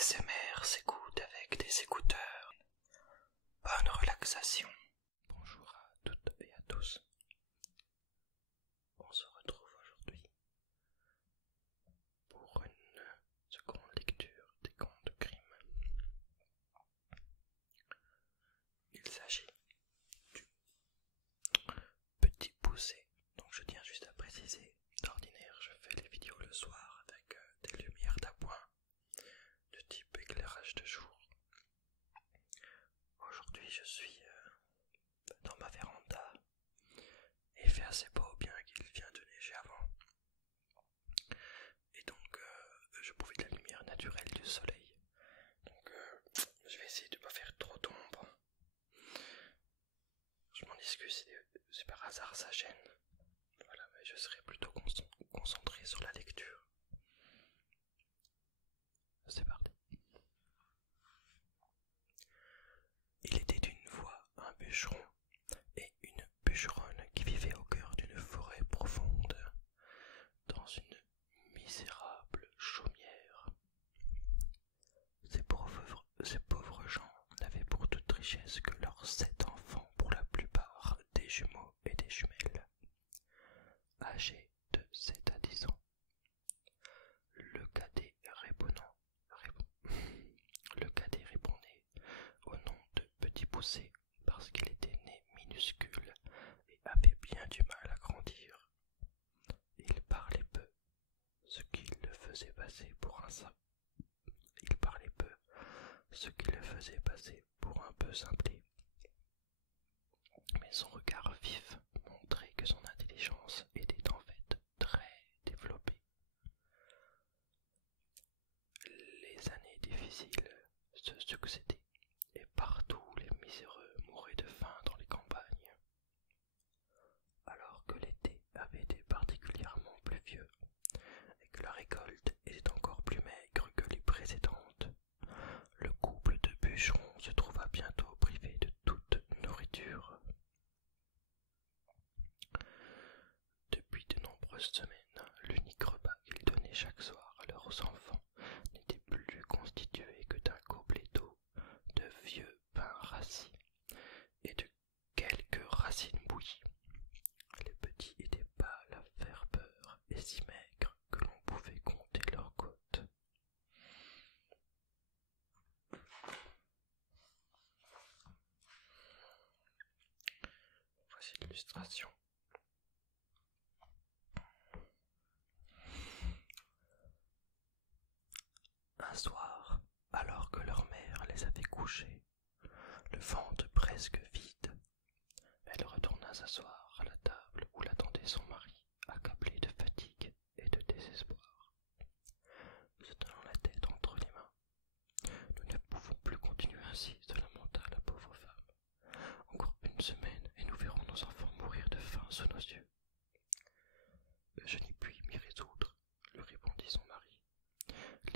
L'ASMR s'écoute avec des écouteurs. Bonne relaxation. Bonjour à toutes et à tous. On se retrouve aujourd'hui pour une seconde lecture des contes de crime. Il s'agit du Petit Poucet. Donc je tiens juste à préciser, d'ordinaire je fais les vidéos le soir avec des lumières d'appoint de type éclairage de jour. Aujourd'hui je suis dans ma véranda et il fait assez beau bien qu'il vient de neiger avant. Et donc je profite de la lumière naturelle du soleil. Donc je vais essayer de ne pas faire trop d'ombre. Je m'en excuse si par hasard ça gêne. Voilà, mais je serai plutôt concentré sur la lecture. C'est parti. Il était une fois un bûcheron et une bûcheronne qui vivaient au cœur d'une forêt profonde, dans une misérable chaumière. Ces pauvres gens n'avaient pour toute richesse que leurs 7 enfants, pour la plupart des jumeaux et des jumelles, âgés de 7 à 10 ans. Le cadet répondait au nom de Petit Poucet parce qu'il était né minuscule et avait bien du mal à grandir. Il parlait peu, ce qui le faisait passer pour un peu simplé. Mais son regard vif montrait que son intelligence était en fait très développée. Les années difficiles se succédaient et partout les miséreux mouraient de faim dans les campagnes. Alors que l'été avait été particulièrement pluvieux et que la récolte était encore plus maigre que les précédentes, le couple de bûcherons se trouva bientôt privé de toute nourriture. Depuis de nombreuses semaines, l'unique repas qu'ils donnaient chaque soir à leurs enfants n'était plus constitué que d'un gobelet d'eau, de vieux pain rassis et de quelques racines bouillies. Les petits étaient pâles à faire peur et si maigres que l'on pouvait compter leurs côtes. Voici l'illustration. Un soir, alors que leur mère les avait couchés, le ventre presque vide, elle retourna s'asseoir à la table où l'attendait son mari, accablé de fatigue et de désespoir. Se tenant la tête entre les mains, « Nous ne pouvons plus continuer ainsi, » se lamenta la pauvre femme. « Encore une semaine et nous verrons nos enfants mourir de faim sous nos yeux. »« Je n'y puis m'y résoudre, » lui répondit son mari,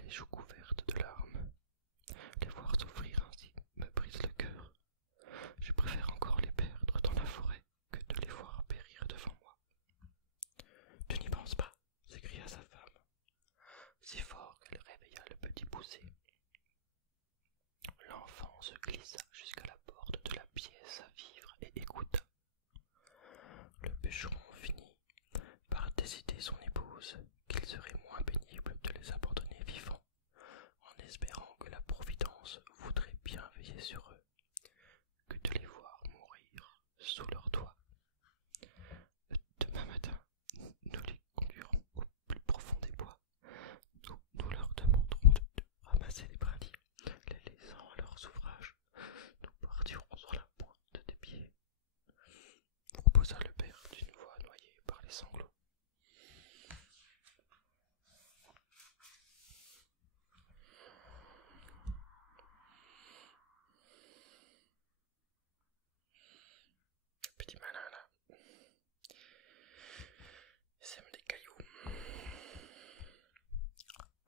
les joues couvertes de larmes. « Les voir souffrir ainsi me brise le cœur. Je préfère encore les perdre dans la forêt que de les voir périr devant moi. »« Tu n'y penses pas » s'écria sa femme, si fort qu'elle réveilla le Petit Poucet. L'enfant se glissa jusqu'à la porte de la pièce à vivre et écouta. Le bûcheron finit par décider son épouse qu'il serait moins pénible de les abandonner vivants, en espérant que la Providence voudrait bien veiller sur eux, que de les voir mourir sous leur toit. Demain matin, nous les conduirons au plus profond des bois. Nous leur demanderons de ramasser les brindilles, les laissant à leurs ouvrages. Nous partirons sur la pointe des pieds, proposa le père d'une voix noyée par les sanglots. Petit malin là, il sème des cailloux.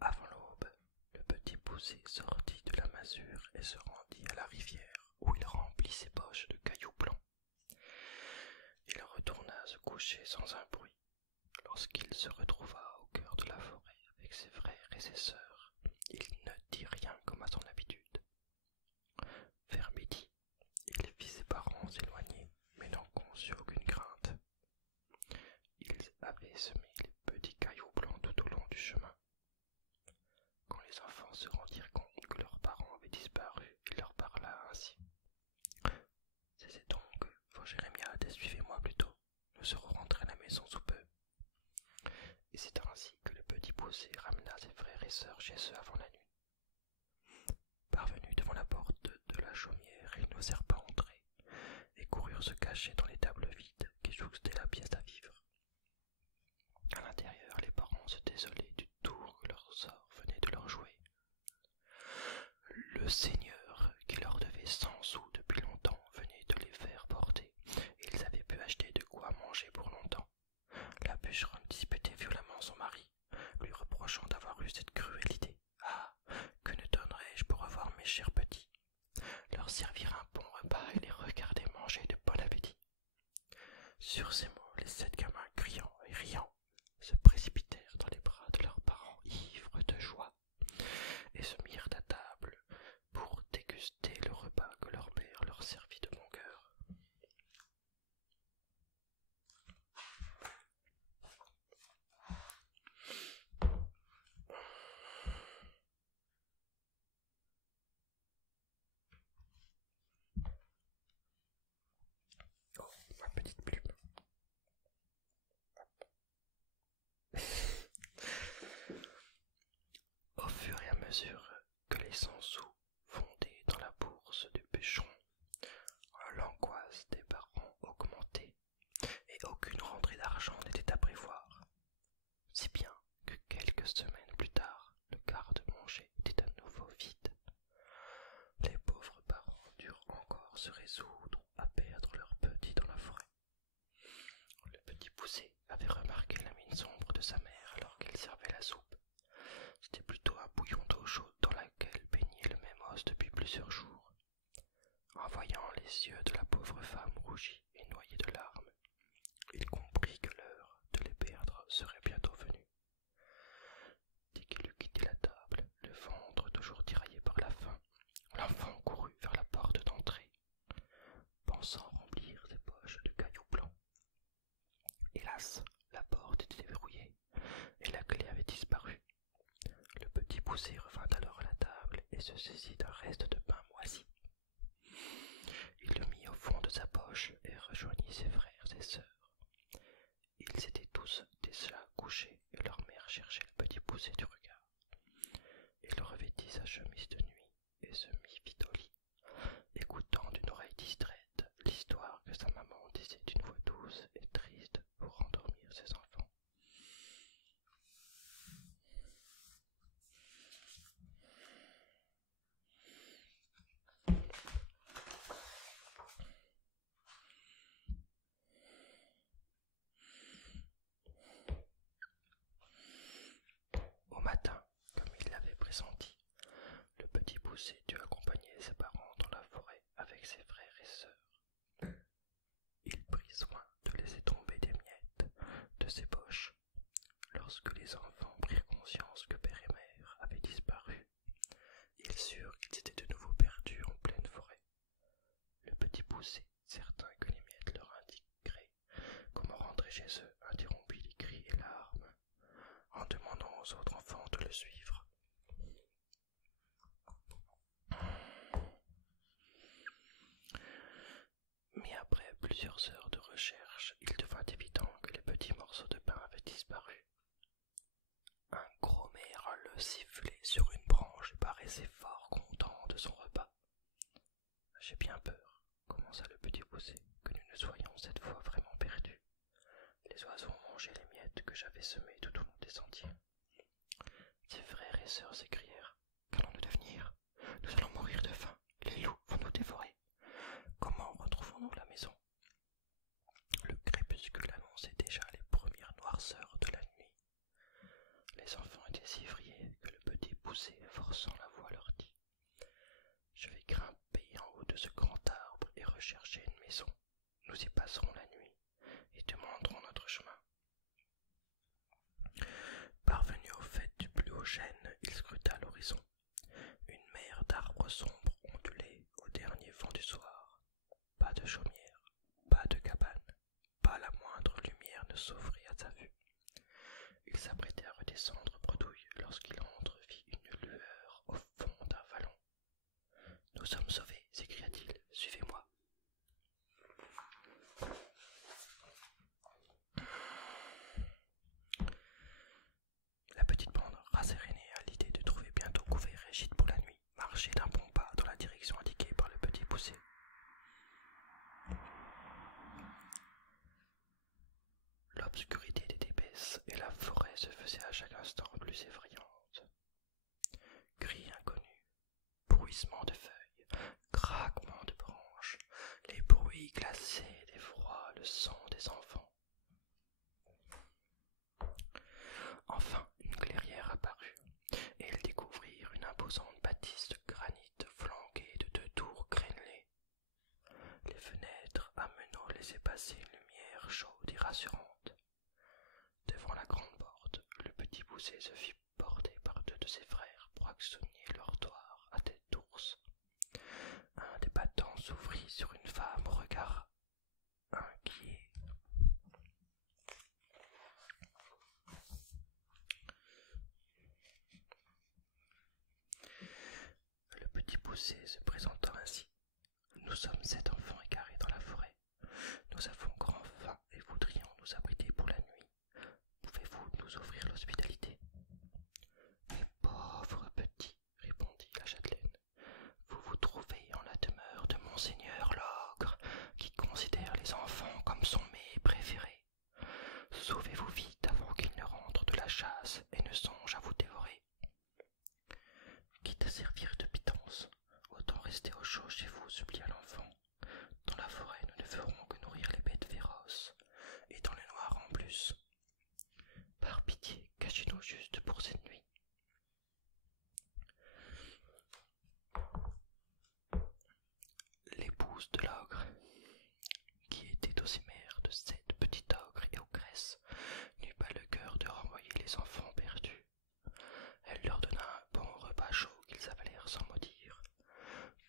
Avant l'aube, le Petit Poucet sortit de la masure et se rendit à la rivière où il remplit ses poches de cailloux blancs. Il retourna se coucher sans un bruit. Lorsqu'il se retrouva au cœur de la forêt avec ses frères et ses sœurs, il ne dit rien qu'en serons rentrés à la maison sous peu. Et c'est ainsi que le petit Poucet ramena ses frères et sœurs chez eux avant la nuit. Parvenus devant la porte de la chaumière, ils n'osèrent pas entrer, et coururent se cacher dans les tables vides qui jouxtaient la pièce à vivre. À l'intérieur, les parents se désolaient du tour que leur sort venait de leur jouer. Le seigneur, qui leur devait 100 sous depuis longtemps, venait de les faire porter, et ils avaient pu acheter de quoi manger pour longtemps. La bûcheronne disputait violemment son mari, lui reprochant d'avoir eu cette cruelle idée. Ah, que ne donnerais-je pour revoir mes chers petits, leur servir un bon repas et les regarder manger de bon appétit. Sur ces mots, les 7 gamins, criant et riant, se précipitèrent dans les bras de leurs parents ivres de joie, et se mirent à table pour déguster le repas que leur père leur servit de bon cœur. Oh, ma petite plume. Au fur et à mesure que les 100 sous fondaient dans la bourse du bûcheron, l'angoisse des parents augmentait, et aucune rentrée d'argent n'était à prévoir, si bien que quelques semaines plus tard, le garde-manger était à nouveau vide. Les pauvres parents durent encore se résoudre à perdre leurs petits dans la forêt. Le petit Poucet avait remarqué la mine sombre de sa mère alors qu'elle servait la soupe. C'était plutôt un bouillon d'eau chaude dans laquelle baignait le même os depuis plusieurs jours. En voyant les yeux de la pauvre femme rougis et noyés de larmes, il comprit que l'heure de les perdre serait bientôt venue. Dès qu'il eut quitté la table, le ventre toujours tiraillé par la faim, l'enfant courut vers la porte d'entrée, pensant remplir ses poches de cailloux blancs. Hélas, la porte était verrouillée et la clé avait disparu. Le petit Poucet revint alors à la table et se saisit d'un reste de pain moisi. Il le mit au fond de sa poche et rejoignit ses frères et sœurs. Ils étaient tous déjà couchés et leur mère cherchait le petit Poucet du regard. Il revêtit sa chemise de nuit et se mit vite au lit, écoutant d'une oreille distraite l'histoire que sa maman disait d'une voix douce et triste pour endormir ses enfants. Au matin, comme il l'avait pressenti, le petit Poucet dut accompagner ses parents dans la forêt avec ses frères et sœurs. Il prit soin de laisser tomber des miettes de ses poches. Lorsque les enfants prirent conscience que père et mère avaient disparu, ils surent qu'ils étaient de nouveau perdus en pleine forêt. Le petit Poucet, certain que les miettes leur indiqueraient comment rentrer chez eux, interrompit les cris et larmes en demandant aux autres enfants de le suivre. Mais après plusieurs heures de recherche, il devint évident que les petits morceaux de pain avaient disparu. Un gros merle sifflait sur une branche et paraissait fort content de son repas. « J'ai bien peur, » commença le petit Poucet, « que nous ne soyons cette fois vraiment perdus. Les oiseaux ont mangé les miettes que j'avais semées tout au long des sentiers. » Ses frères et sœurs s'écrièrent. « Qu'allons-nous devenir? Nous allons mourir de faim. Les loups vont nous dévorer. Comment retrouvons-nous la maison ?» Le crépuscule annonçait déjà les premières noirceurs de la nuit. Les enfants étaient si effrayés que le petit Poucet, forçant la voix, leur dit: « Je vais grimper en haut de ce grand arbre et rechercher une maison. Nous y passerons la nuit et demanderons notre chemin. » Parvenu au fait du plus haut chêne, il scruta l'horizon. Une mer d'arbres sombres ondulait au dernier vent du soir. Pas de chaumière, pas de cabane, pas la moindre lumière ne s'offrit à sa vue. Il s'apprêtait à redescendre bredouille lorsqu'il entrevit une lueur au fond d'un vallon. « Nous sommes sauvés !» s'écria-t-il. « Suivez-moi !» bruissements de feuilles, craquements de branches, les bruits glacés des froids, le son des enfants. Enfin, une clairière apparut, et ils découvrirent une imposante bâtisse de granit flanquée de 2 tours crénelées. Les fenêtres à meneaux laissaient passer une lumière chaude et rassurante. Devant la grande porte, le petit Poucet se fit porter par 2 de ses frères pour actionner leur toit à tête d'ours. Un des battants s'ouvrit sur une femme au regard inquiet. Le petit Poucet se présenta ainsi. Nous sommes 7 enfants égarés dans la forêt. Nous avons grand faim et voudrions nous abriter pour la nuit. Pouvez-vous nous offrir l'hospitalité? Mais pauvre petit, répondit la châtelaine, vous vous trouvez en la demeure de monseigneur l'ogre, qui considère les enfants comme son mets préféré. Sauvez-vous vite avant qu'il ne rentre de la chasse et ne songe à vous dévorer. Quitte à servir de pitance, autant rester au chaud chez vous, supplia l'enfant. Dans la forêt, nous ne ferons que nourrir les bêtes féroces, et dans le noir en plus. Par pitié, cachez-nous juste pour cette nuit. L'épouse de l'ogre, qui était aussi mère de 7 petits ogres et ogresses, n'eut pas le cœur de renvoyer les enfants perdus. Elle leur donna un bon repas chaud qu'ils avalèrent sans mot dire.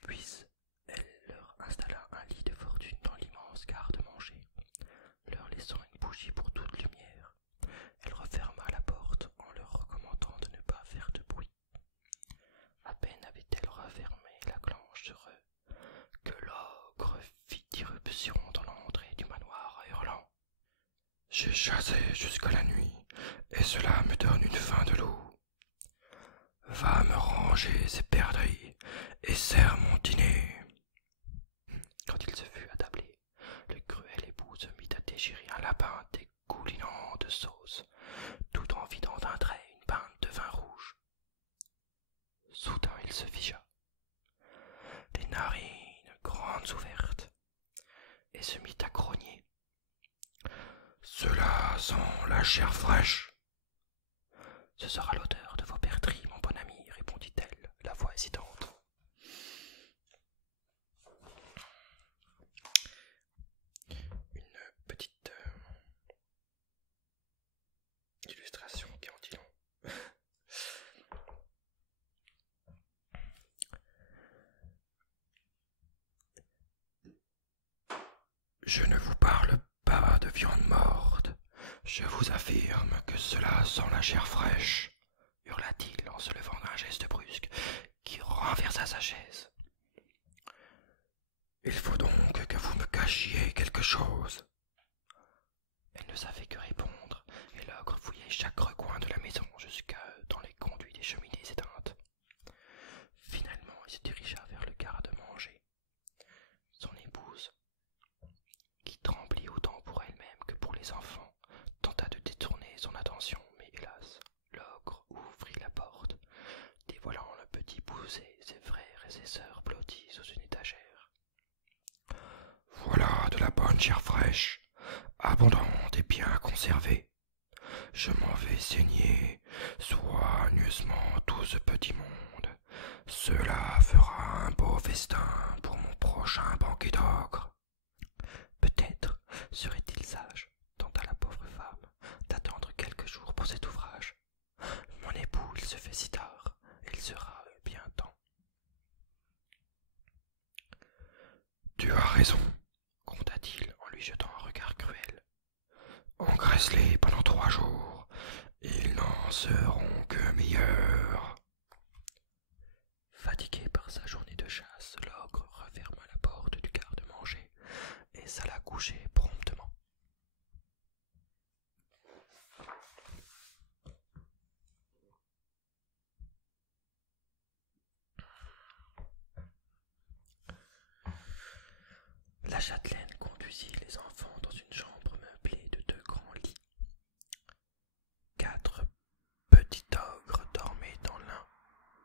Puis elle leur installa un lit de fortune dans l'immense garde-manger, leur laissant une bougie pour toute lumière. Elle referma la porte en leur recommandant de ne pas faire de bruit. À peine avait-elle refermé la clenche sur eux que l'ogre fit irruption dans l'entrée du manoir hurlant. J'ai chassé jusqu'à la nuit, et cela me donne une faim de loup. Va me ranger ces perdrix et sers mon dîner. Quand il se fut attablé, le cruel époux se mit à déchirer un lapin dégoulinant de sauce, tout en vidant d'un trait une pinte de vin rouge. Soudain il se figea, les narines grandes ouvertes, et se mit à grogner. Cela sent la chair fraîche. Ce sera l'odeur de vos perdrix, mon bon ami, répondit-elle, la voix hésitante. Une petite illustration qui en dit long. Je ne vous parle pas de viande morte. Je vous affirme que cela sent la chair fraîche, hurla-t-il en se levant d'un geste brusque qui renversa sa chaise. Il faut donc que vous me cachiez quelque chose. Elle ne savait que répondre, et l'ogre fouillait chaque recoin de la maison jusque dans les conduits des cheminées éteintes. Finalement, il se dirigea vers le garde-manger. Son épouse, qui tremblait autant pour elle-même que pour les enfants, tenta de détourner son attention, mais hélas, l'ogre ouvrit la porte, dévoilant le petit Poucet, ses frères et ses sœurs blottis sous une étagère. Voilà de la bonne chair fraîche, abondante et bien conservée. Je m'en vais saigner soigneusement tout ce petit monde. Cela fera un beau festin pour mon prochain banquet d'ogre. Peut-être serait-il sage, tenta la pauvre femme, d'attendre quelques jours pour cet ouvrage. Mon époux, il se fait si tard, il sera bien temps. Tu as raison, gronda-t-il en lui jetant un regard cruel. Engraisse-les pendant 3 jours, ils n'en seront que meilleurs. Fatigué par sa journée de chasse, l'ogre referma la porte du garde-manger et s'alla coucher promptement. La châtelaine conduisit les enfants dans une chambre meublée de 2 grands lits. 4 petits ogres dormaient dans l'un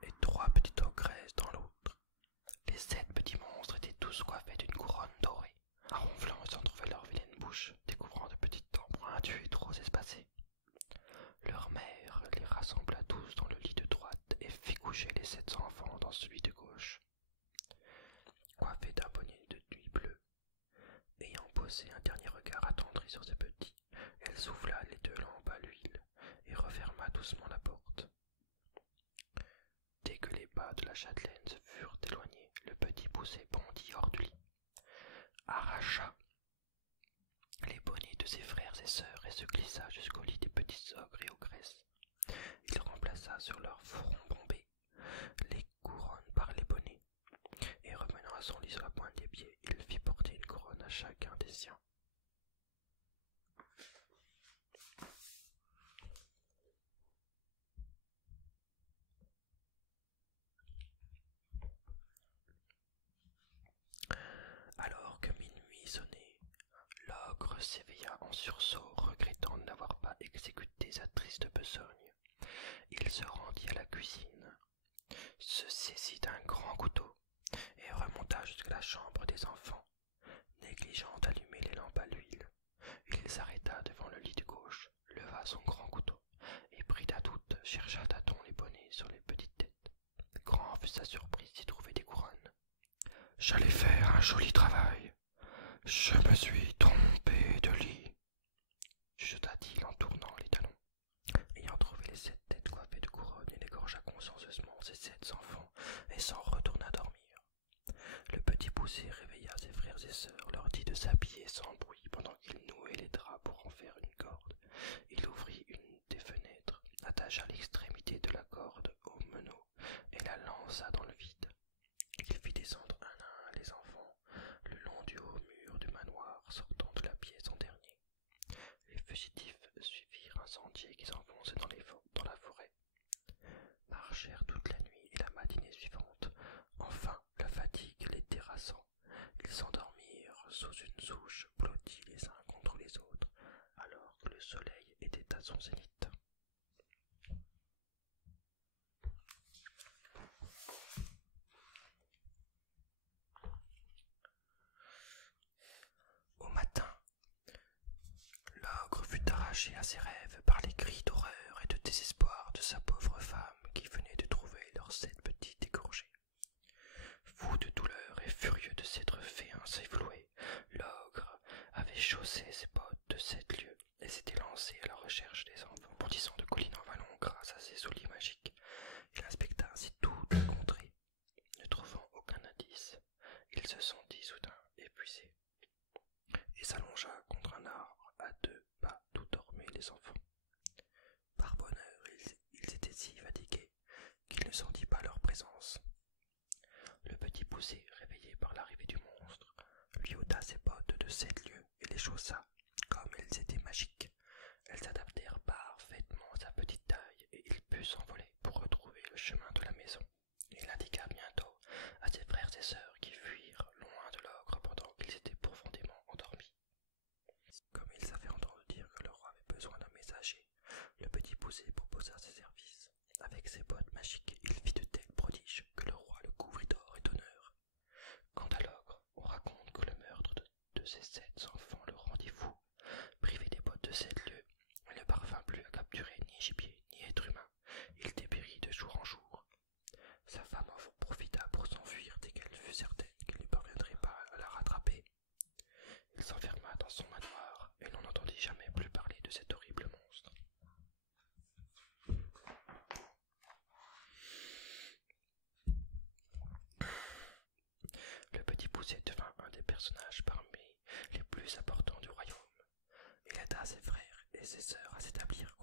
et 3 petites ogresses dans l'autre. tous coiffés d'une couronne dorée. En ronflant, ils entr'ouvraient leur vilaine bouche, découvrant de petites dents pointues et trop espacées. Leur mère les rassembla tous dans le lit de droite et fit coucher les 7 enfants dans celui de gauche. Coiffée d'un bonnet de nuit bleu, ayant posé un dernier regard attendri sur ses petits, elle souffla les 2 lampes à l'huile et referma doucement la porte. Dès que les pas de la châtelaine se furent éloignés, le petit poussé bondit hors du lit, arracha les bonnets de ses frères et sœurs et se glissa jusqu'au lit des petits ogres et ogresses. Il remplaça sur leur front bombé les couronnes par les bonnets, et revenant à son lit sur la pointe des pieds, il fit porter une couronne à chacun des siens. Alors que minuit sonnait, l'ogre s'éveilla en sursaut, regrettant de n'avoir pas exécuté sa triste besogne. Il se rendit à la cuisine, se saisit d'un grand couteau et remonta jusqu'à la chambre des enfants. Négligeant d'allumer les lampes à l'huile, il s'arrêta devant le lit de gauche, leva son grand couteau et prit à toutes, chercha à tâtons les bonnets sur les petites têtes. Grand fut sa surprise d'y trouver des couronnes. « J'allais faire un joli travail. Je me suis trompé de lit, chuchota-t-il en tournant les talons. Ayant trouvé les 7 têtes coiffées de couronnes, il égorgea consciencieusement ses 7 enfants et s'en retourna dormir. Le petit poussé réveilla ses frères et sœurs, leur dit de s'habiller sans bruit pendant qu'il nouait les draps pour en faire une corde. Il ouvrit une des fenêtres, attacha l'extrémité de la corde au meneau et la lança dans le vide. Il fit descendre un à un les enfants le long du haut mur du manoir, sortant de la pièce en dernier. Les fugitifs suivirent un sentier qui s'enfonçait dans la forêt, marchèrent toute la nuit et la matinée suivante. Enfin, la fatigue les terrassant, ils s'endormirent sous une souche, blottis les uns contre les autres, alors que le soleil était à son zénith. Au matin, l'ogre fut arraché à ses rêves par les cris d'horreur et de désespoir de sa pauvre femme qui venait de trouver leurs 7 petits égorgés. Fou de douleur et furieux de s'être fait ainsi flouer, l'ogre avait chaussé ses bottes de 7 lieues et s'était lancé à la recherche des enfants. Bondissant de colline en vallon grâce à ses souliers magiques, il inspecta ainsi toute la contrée. Ne trouvant aucun indice, il se sentit soudain épuisé et s'allongea contre un arbre à 2 pas d'où dormaient les enfants. Par bonheur, ils étaient si fatigués qu'il ne sentit pas leur présence. Le petit poussé, réveillé par l'arrivée du monstre, lui ôta ses bottes de 7 lieues et les chaussa. Comme elles étaient magiques, elles s'adaptèrent parfaitement à sa petite taille et il put s'envoler pour retrouver le chemin de la maison. Il indiqua bientôt à ses frères et sœurs qui fuirent loin de l'ogre pendant qu'ils étaient profondément endormis. Comme ils avaient entendu dire que le roi avait besoin d'un messager, le petit poussé proposa ses services. Avec ses bottes magiques, il fit de tels prodiges que le roi le couvrit d'or et d'honneur. Quant à l'ogre, on raconte que le meurtre de ses 7 enfants le rendit fou. Privé des bottes de 7 lieues, il ne parvint plus à capturer ni gibier ni être humain. Il dépérit de jour en jour. Sa femme en profita pour s'enfuir dès qu'elle fut certaine qu'il ne parviendrait pas à la rattraper. Il s'enferma dans son manoir et l'on n'entendit jamais plus parler de cet horrible monstre. Le petit poussé devint un des personnages parmi les plus importants du royaume. Il aida ses frères et ses sœurs à s'établir